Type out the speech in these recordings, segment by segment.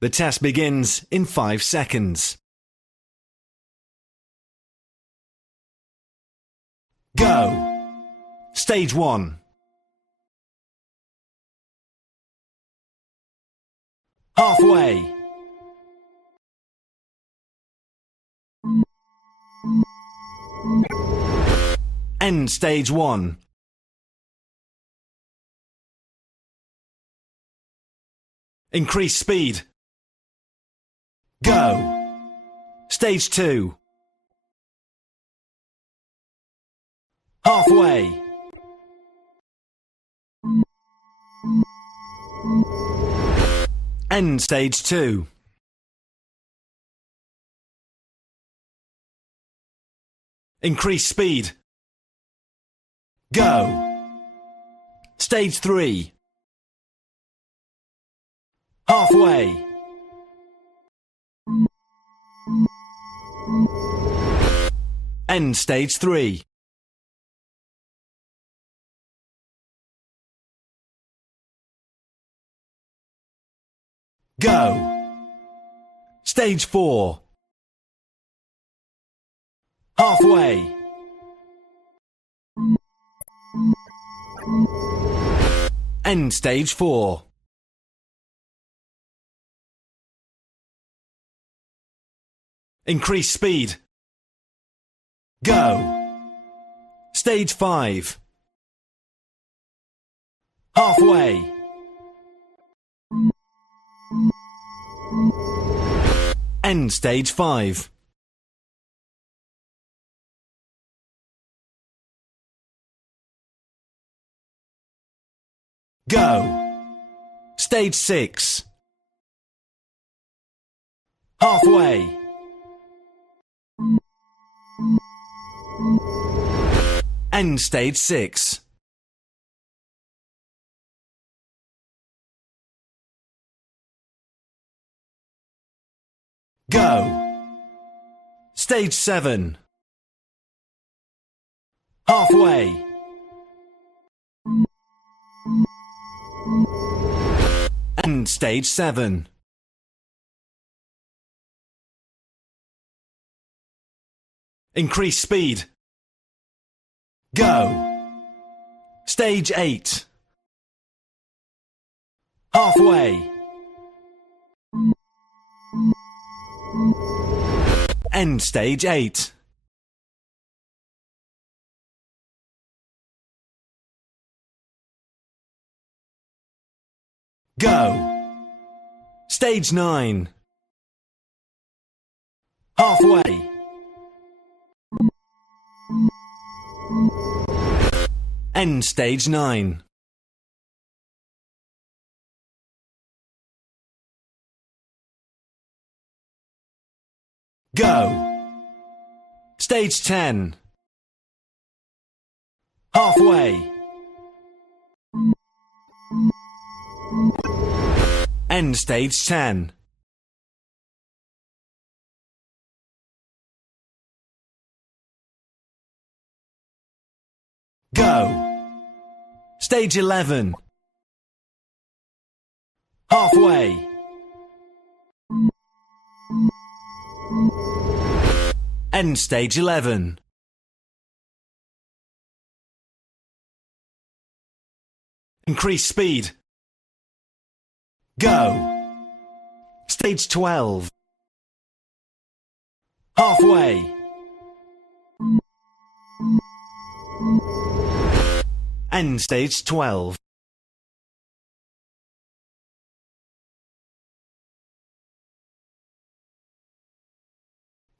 The test begins in 5 seconds. Go! Stage 1. Halfway. End stage 1. Increase speed. Go! Stage 2. Halfway. End stage 2. Increase speed. Go! Stage 3. Halfway. End stage 3. Go! Stage 4. Halfway. End stage 4. Increase speed. Go! Stage 5. Halfway. End stage 5. Go! Stage 6. Halfway. End stage 6. Go! Stage 7. Halfway. End stage 7. Increase speed. Go! Stage 8. Halfway. End stage 8. Go! Stage 9. Halfway. End stage 9. Go! Stage 10. Halfway. End stage 10. Go! Stage 11. Halfway. End stage 11. Increase speed. Go! Stage 12. Halfway. End stage 12.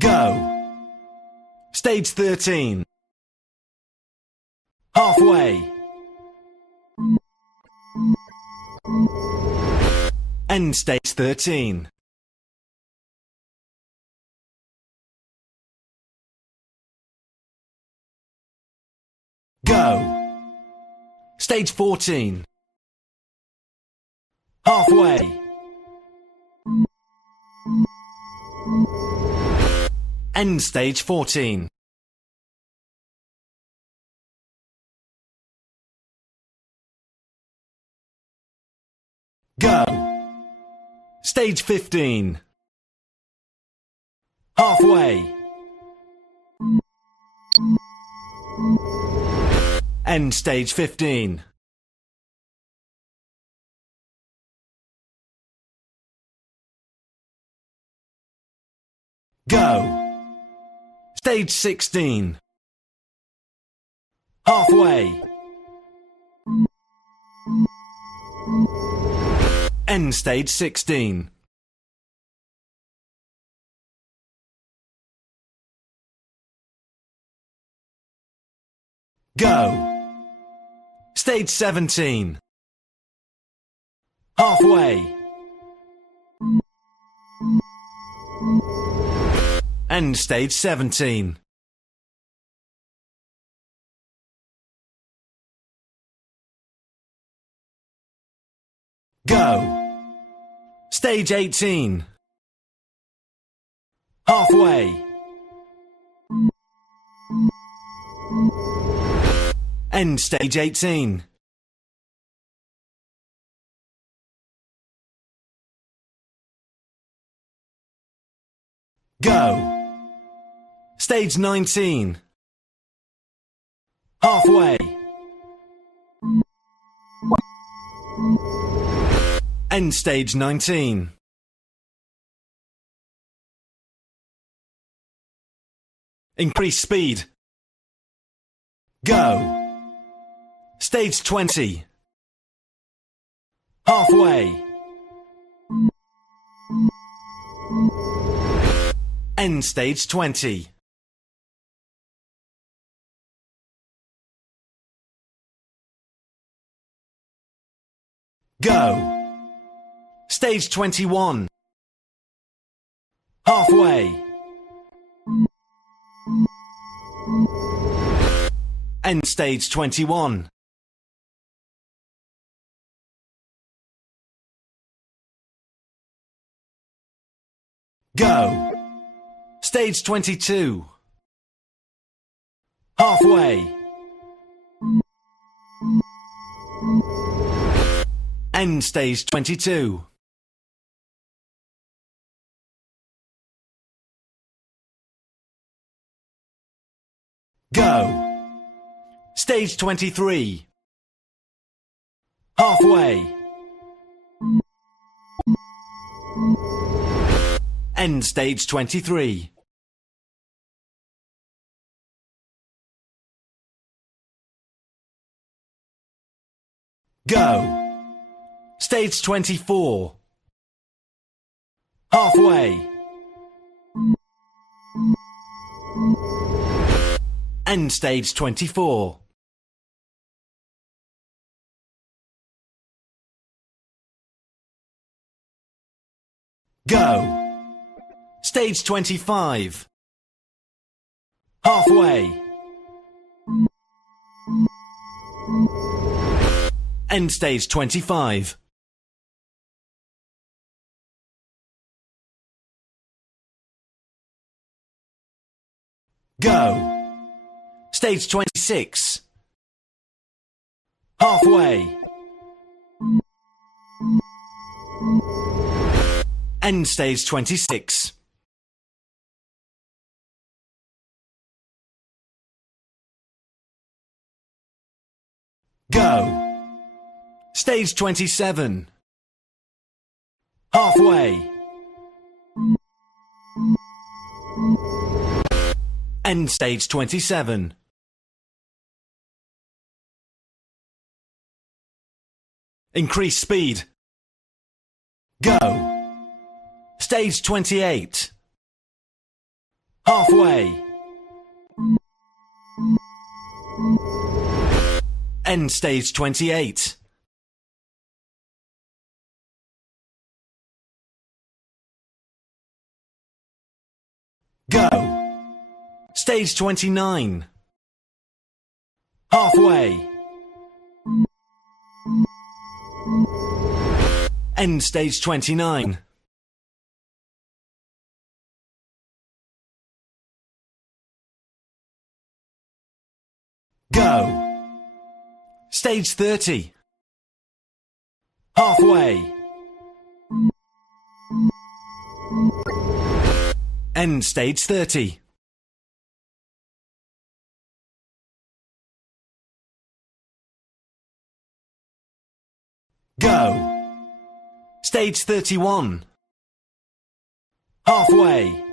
Go! Stage 13. Halfway. End stage 13. Go! Stage 14. Halfway. End stage 14. Go! Stage 15. Halfway. End stage 15. Go. Stage 16. Halfway. End stage 16. Go. Stage 17. Halfway. End stage 17. Go. Stage 18. Halfway. End stage 18. Go. Stage 19. Halfway. End stage 19. Increase speed. Go. Stage 20. Halfway. End stage 20. Go. Stage 21. Halfway. End stage 21. Go. Stage 22. Halfway. End stage 22. Go. Stage 23. Halfway. End stage 23. Go. Stage 24. Halfway. End stage 24. Go. Stage 25. Halfway. End stage 25. Go. Stage 26. Halfway. End stage 26. Go. Stage 27. Halfway. End stage 27. Increase speed. Go. Stage 28. Halfway. End stage 28. Go. Stage 29. Halfway. End stage 29. Go. Stage 30. Halfway. End stage 30. Go. Stage 31. Halfway.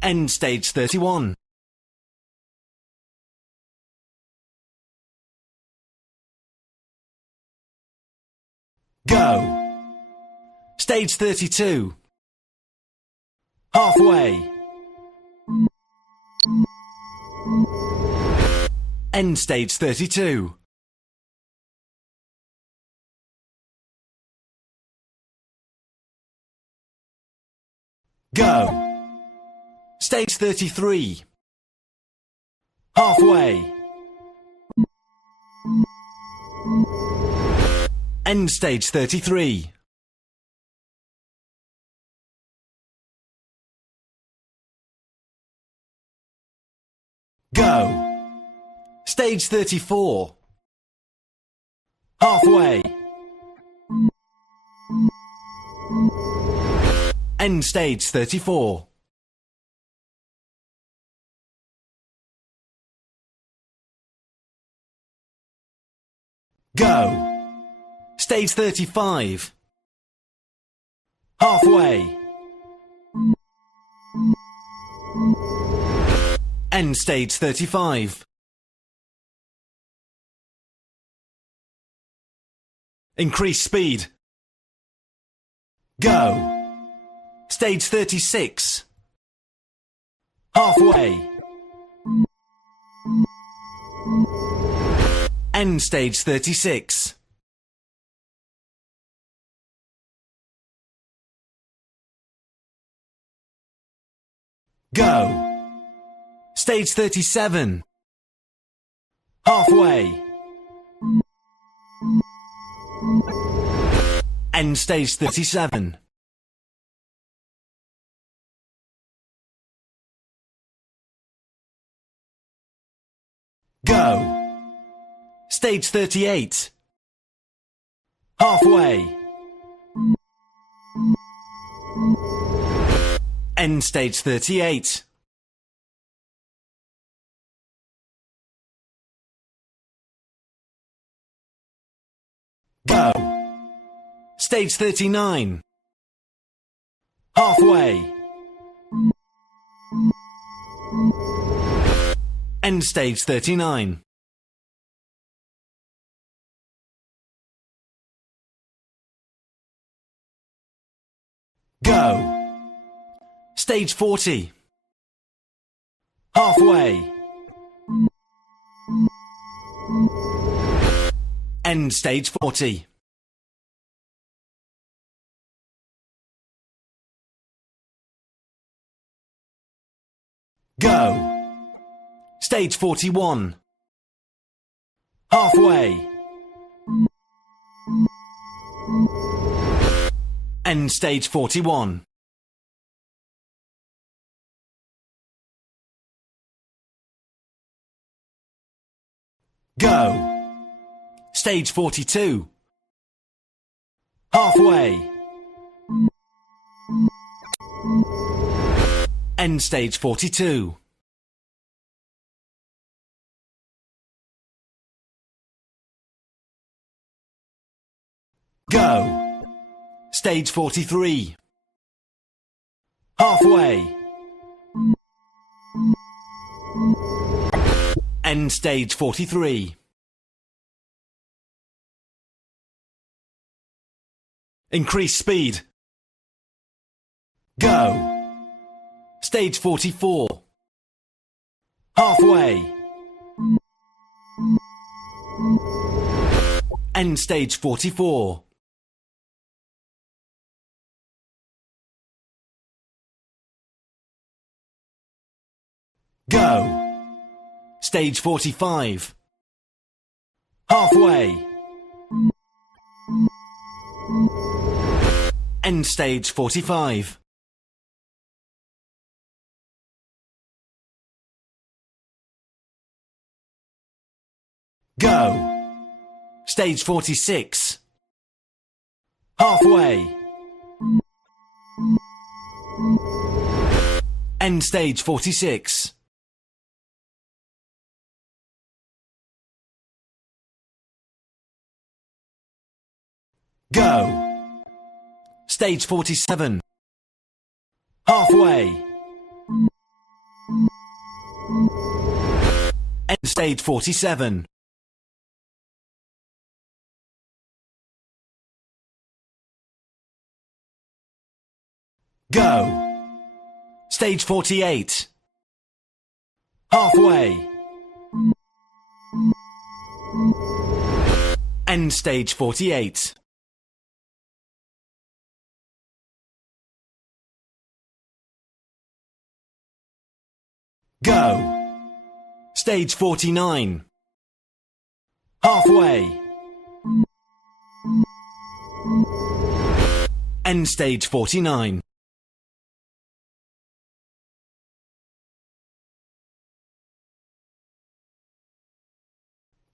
End stage 31. Go. Stage 32. Halfway. End stage 32. Go. Stage 33. Halfway. End stage 33. Go. Stage 34. Halfway. End stage 34. Go. Stage 35. Halfway. End stage 35. Increase speed. Go. Stage 36. Halfway. End stage 36. Go. Stage 37. Halfway. End stage 37. Go. Stage 38. Halfway. End stage 38. Go. Stage 39. Halfway. End stage 39. Go. Stage 40. Halfway. End stage 40. Go. Stage 41. Halfway. End stage 41. Go. Stage 42. Halfway. End stage 42. Go. Stage 43. Halfway. End stage 43. Increase speed. Go. Stage 44. Halfway. End stage 44. Go. Stage 45. Halfway. End stage 45. Go. Stage 46. Halfway. End stage 46. Go. Stage 47. Halfway. End stage 47. Go. Stage 48. Halfway. End stage 48. Go. Stage 49. Halfway. End stage 49.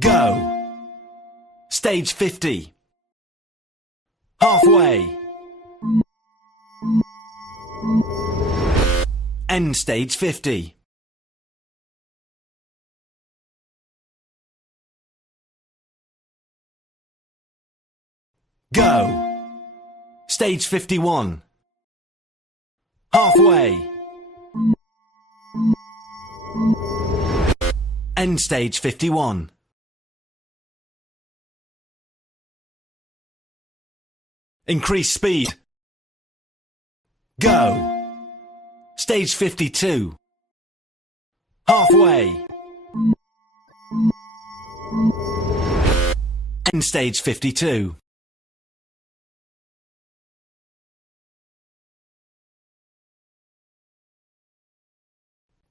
Go. Stage 50. Halfway. End stage 50. Go. Stage 51. Halfway. End stage 51. Increase speed. Go. Stage 52. Halfway. End stage 52.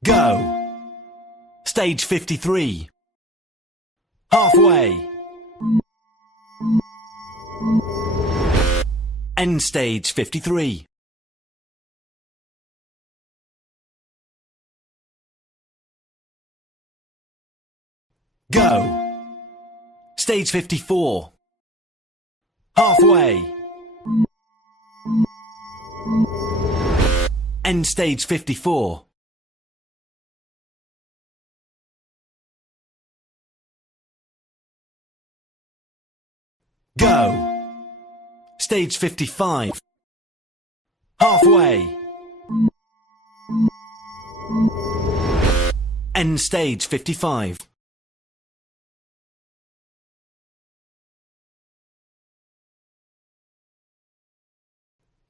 Go. Stage 53. Halfway. End stage 53. Go. Stage 54. Halfway. End stage 54. Go. Stage 55. Halfway. End stage 55.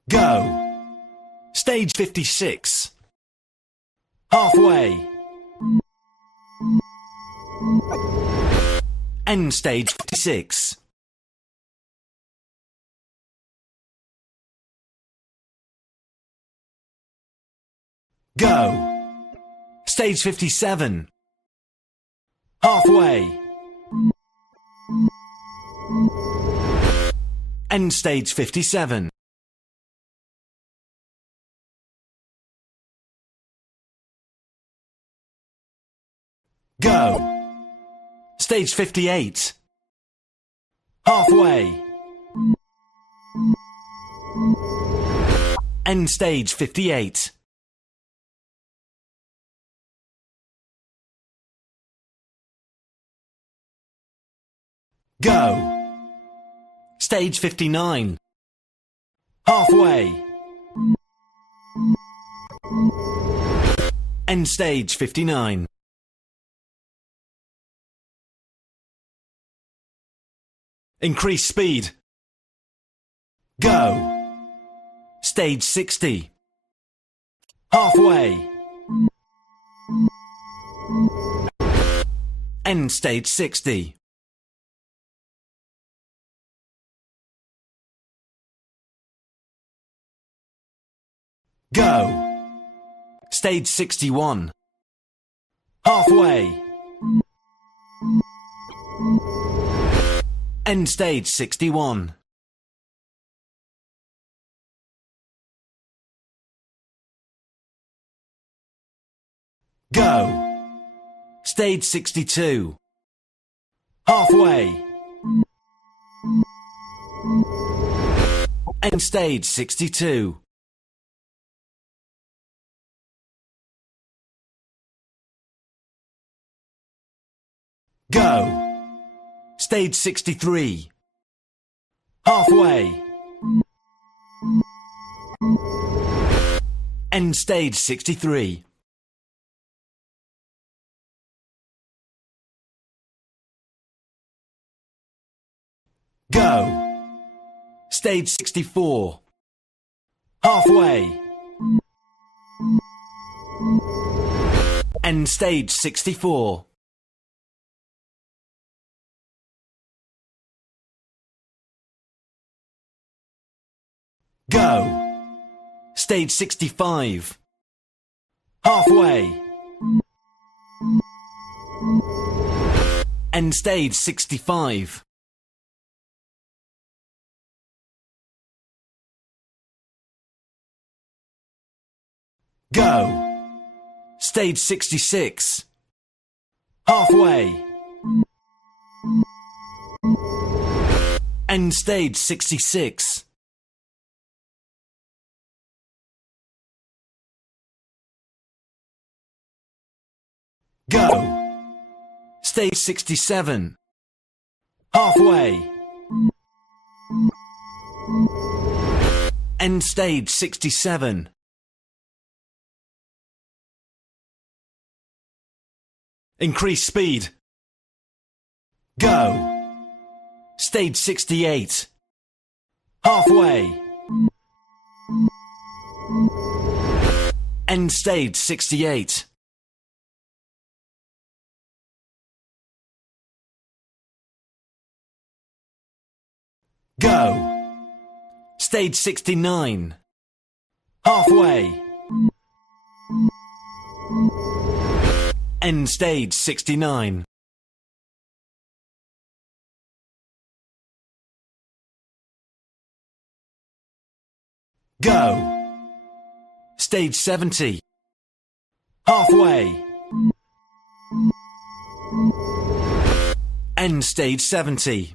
Go. Stage 56. Halfway. End stage 56. Go. Stage 57. Halfway. End stage 57. Go. Stage 58. Halfway. End stage 58. Go. Stage 59. Halfway. End stage 59. Increase speed. Go. Stage 60. Halfway. End stage 60. Go. Stage 61. Halfway. End stage 61. Go. Stage 62. Halfway. End stage 62. Stage 63. Halfway. End stage 63. Go. Stage 64. Halfway. End stage 64. Go. Stage 65. Halfway. End stage 65. Go. Stage 66. Halfway. End stage 66. Go. Stage 67. Halfway. End stage 67. Increase speed. Go. Stage 68. Halfway. End stage 68. Go. Stage 69. Halfway. End stage 69. Go. Stage 70. Halfway. End stage 70.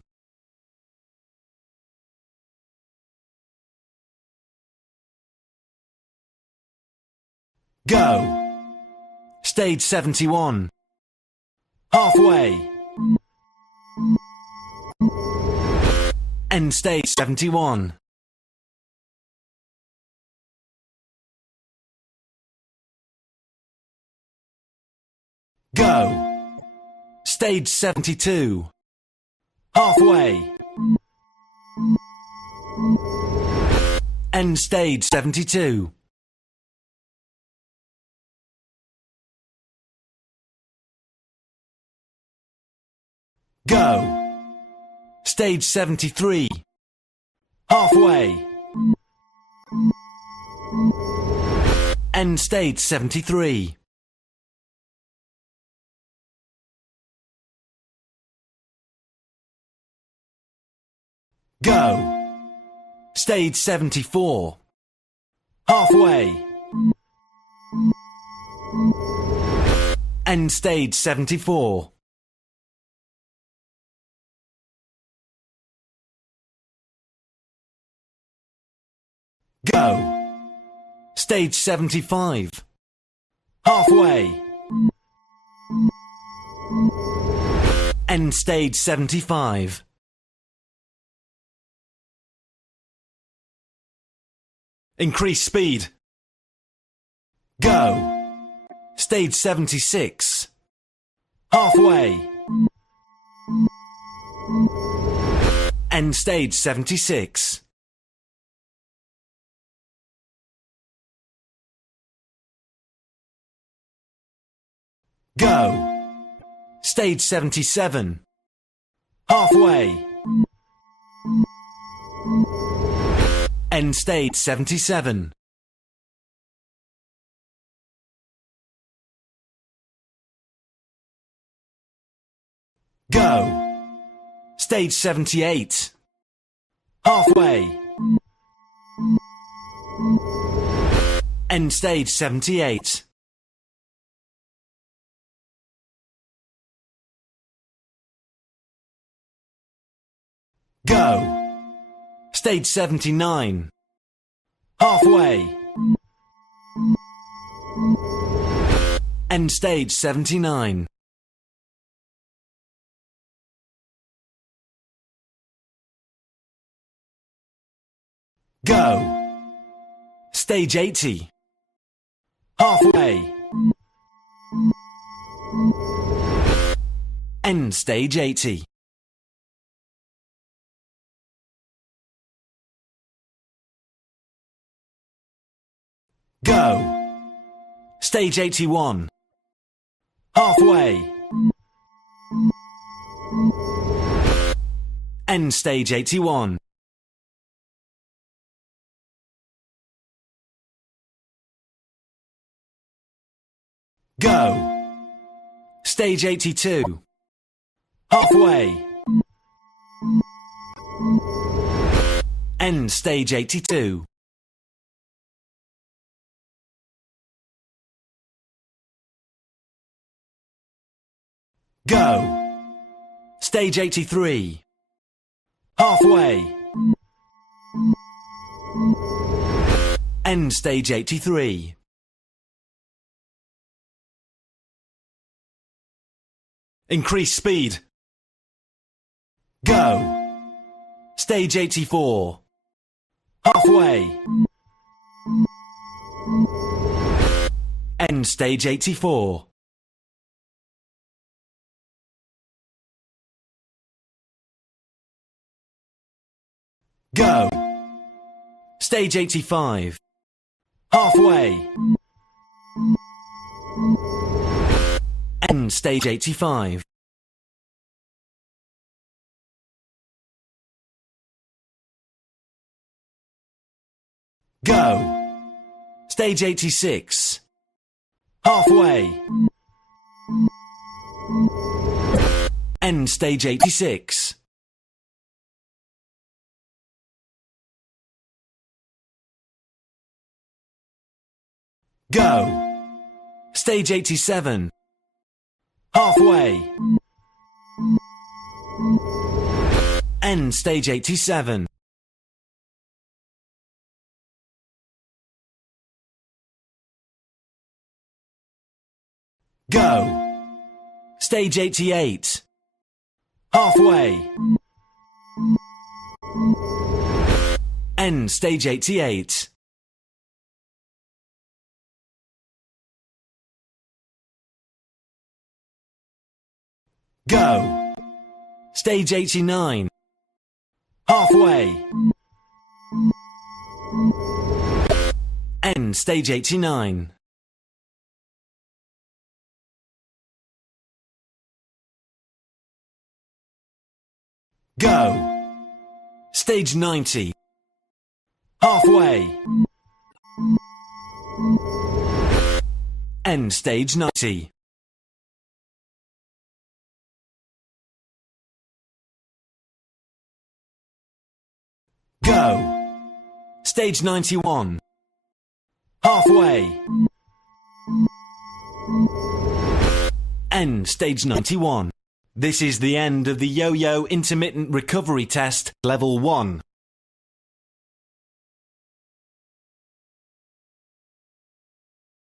Go. Stage 71. Halfway. End stage 71. Go. Stage 72. Halfway. End stage 72. Go. Stage 73. Halfway. End stage 73. Go. Stage 74. Halfway. End stage 74. Go. Stage 75. Halfway. End stage 75. Increase speed. Go. Stage 76. Halfway. End stage 76. Go. Stage 77. Halfway. End stage 77. Go. Stage 78. Halfway. End stage 78. Go. Stage 79. Halfway. End stage 79. Go. Stage 80. Halfway. End stage 80. Go. Stage 81. Halfway. End stage 81. Go. Stage 82. Halfway. End stage 82. Go. Stage 83. Halfway. End stage 83. Increase speed. Go. Stage 84. Halfway. End stage 84. Go. Stage 85. Halfway. End stage 85. Go. Stage 86. Halfway. End stage 86. Go. Stage 87. Halfway. End stage 87. Go. Stage 88. Halfway. End stage 88. Go. Stage 89. Halfway. End stage 89. Go. Stage 90. Halfway. End stage 90. Go. Stage 91. Halfway. End stage 91. This is the end of the Yo-Yo Intermittent Recovery Test Level 1.